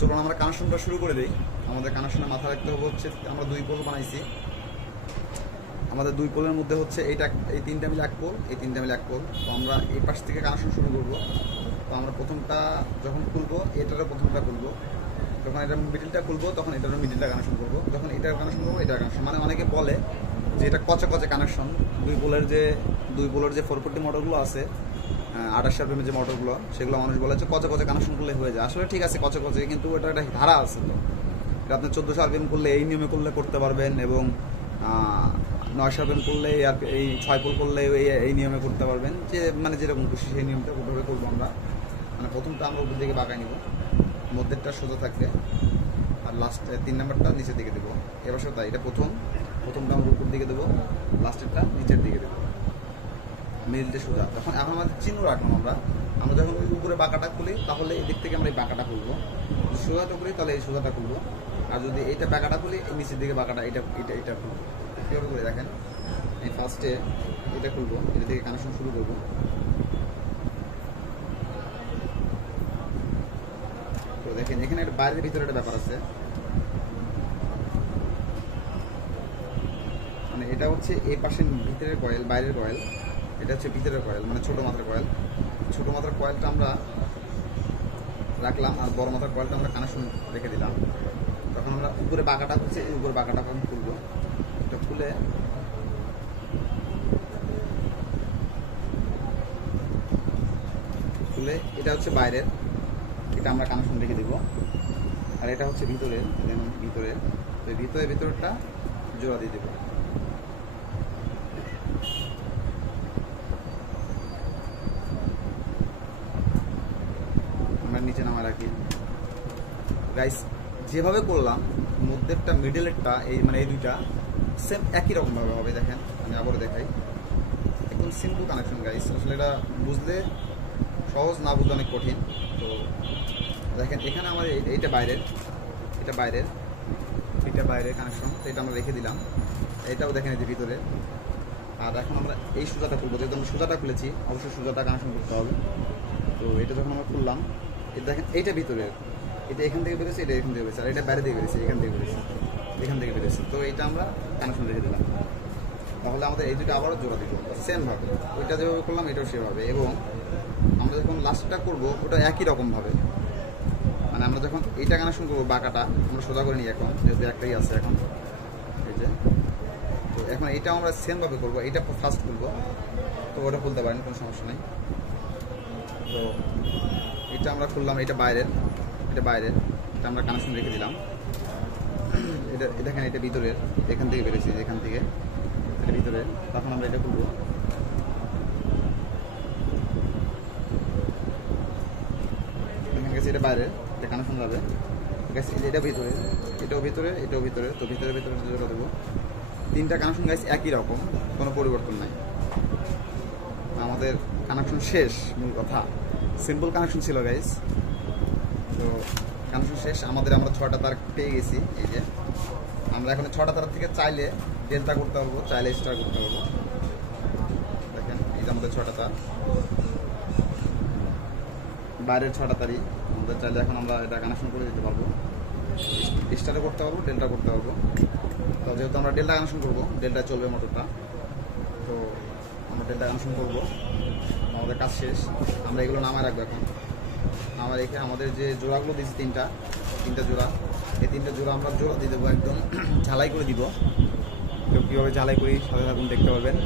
চলুন আমরা কানেকশনটা শুরু করে দিই। আমাদের কানেকশনে মাথা রাখতে হবে হচ্ছে আমরা 2 পোল বানাইছি। আমাদের 2 পোলের মধ্যে হচ্ছে এইটা এই 3টা মিলে 1 পোল, এই 3টা মিলে 1 পোল। তো আমরা এই পাশ থেকে কানেকশন শুরু করব। তো আমরা প্রথমটা যখন খুলবো এটারও প্রথমটা খুলবো, যখন এটা মিডিলটা খুলবো তখন এটারও মিডিলটা কানেকশন করবো, যখন এটার কানেকশন করবো এটার কানেকশন। মানে অনেকে বলে যে এটা কচে কচে কানেকশন। 2 পোলের যে 440 মোটরগুলো আছে, 28 RPM যে মোটরগুলো, সেগুলো মানুষ বলে যে কচে কচে কানেকশন করলে হয়ে যায়। আসলে ঠিক আছে কচে কচে, কিন্তু এটা একটা ধারা আছে। তো এটা আপনি 1400 RPM করলে এই নিয়মে করলে করতে পারবেন, এবং 900 RPM করলে আর এই 6 পোল করলে এই নিয়মে করতে পারবেন, যে মানে যেরকম খুশি সেই নিয়মটা ওভাবে করবো আমরা। মানে প্রথমটা আমরা উপর দিকে বাঁকাই নিব, মধ্যেরটা সোজা থাকবে, আর লাস্ট 3 নাম্বারটা নিচের দিকে দেবো। এবার তাই এটা প্রথমটা আমরা উপর দিকে দেবো, লাস্টেরটা নিচের দিকে দেবো, মিডিলটা সোজা। এখন আমাদের চিহ্ন রাখলাম আমরা যখন ওই উপরে বাঁকাটা খুলি তাহলে এই দিক থেকে আমরা এই বাঁকাটা খুলবো, সোজাটা খুলি তাহলে এই সোজাটা খুলবো, আর যদি এইটা বাঁকাটা খুলি এই নিচের দিকে বাঁকাটা এটা খুলবো। কীভাবে করে দেখেন, আমি ফার্স্টে এটা খুলবো, এটা থেকে কানেকশন শুরু করবো। তো দেখেন এখানে একটা বাইরের ভিতরে একটা ব্যাপার আছে, মানে এটা হচ্ছে এই পাশে ভিতরের কয়েল, বাইরের কয়েল, এটা হচ্ছে ভিতরের কয়েল, মানে ছোটো মাথার কয়েল। ছোটো মাথার কয়েলটা আমরা রাখলাম, আর বড় মাথার কয়েলটা আমরা কানেকশন রেখে দিলাম। তখন আমরা উপরে বাঁকাটা হচ্ছে এই উপরে বাঁকাটা এখন খুলবো। এটা খুলে এটা হচ্ছে বাইরের, এটা আমরা কানেকশন রেখে দিব। আর এটা হচ্ছে ভিতরের, তো ভিতরেরটা জোড়া দিয়ে দেবো। আমরা নিচে নামা রাখি গাইস। যেভাবে করলাম মধ্যেরটা মিডলেরটা এই মানে এই দুইটা সেম একই রকমভাবে হবে। দেখেন আমি আবারও দেখাই, একদম সিম্পল কানেকশন গাইস। আসলে এটা বুঝলে সহজ, না বুঝলে অনেক কঠিন। তো দেখেন এখানে আমাদের এটা বাইরের কানেকশন, তো এটা আমরা রেখে দিলাম। এটাও দেখেন এই যে ভিতরে। আর এখন আমরা এই সোজাটা খুলবো, যেহেতু আমরা সোজাটা খুলেছি অবশ্যই সোজাটা কানেকশন করতে হবে। তো এটা যখন আমরা খুললাম, এটা দেখেন এইটা ভিতরের, এটা এখান থেকে বেরোচ্ছে, এটা এখান থেকে বেরোচ্ছে, আর এটা বাইরে থেকে বেরোচ্ছে, এখান থেকে বেরোচ্ছে। তো এটা আমরা কানেকশন রেখে দিলাম। তাহলে আমাদের এই দুটো আবারও জোড়া দিব সেমভাবে, ওইটা যেভাবে করলাম এটাও সেভাবে। এবং আমরা যখন লাস্টটা করবো ওটা একই রকমভাবে, মানে আমরা যখন এইটা কানেকশন করবো বাঁকাটা আমরা সোজা করে নিই এখন, যেহেতু একটাই আছে এখন এই যে। তো এখন এইটাও আমরা সেমভাবে করবো, এইটা ফার্স্ট খুলবো, তো ওটা খুলতে পারেন, কোনো সমস্যা নেই। তো এটা আমরা খুললাম, এটা বাইরের, এটা আমরা কানেকশন রেখে দিলাম। এটা দেখেন এটা ভিতরের, এখান থেকে বেরিয়েছি, এখান থেকে এটা ভিতরের। তখন আমরা এটা খুলবো, এখানে গেছে এটা বাইরের, এটা কানেকশন যাবে। গেছে এটা ভিতরে, এটাও ভিতরে, তো ভিতরে জোড়া দেবো। 3টা কানেকশন গাইস একই রকম, কোনো পরিবর্তন নাই। আমাদের কানেকশন শেষ। মূল কথা সিম্পল কানেকশন ছিল গাইস। তো কানেকশন শেষ আমরা 6টা তার পেয়ে গেছি। এই যে আমরা এখন 6টা তার থেকে চাইলে ডেল্টা করতে পারবো, চাইলে স্টার করতে পারবো। দেখেন এই যে আমাদের 6টা তার, বাইরের 6টা তারই আমাদের চাইলে এখন আমরা এটা কানেকশন করে দিতে পারবো, স্টারও করতে পারবো, ডেল্টা করতে পারবো। তো যেহেতু আমরা ডেল্টা কানেকশন করবো, ডেল্টা চলবে মোটরটা, তো আমরা ডেল্টা কানেকশন করবো। আমাদের কাজ শেষ। আমরা এগুলো নামায় রাখবো এখন। নামায় রেখে আমাদের যে জোড়াগুলো দিয়েছি তিনটা জোড়া, এই 3টা জোড়া আমরা জোড়া দিয়ে দেবো, একদম ঝালাই করে দিব। কীভাবে ঝালাই করি সাথে থাকুন, দেখতে পারবেন।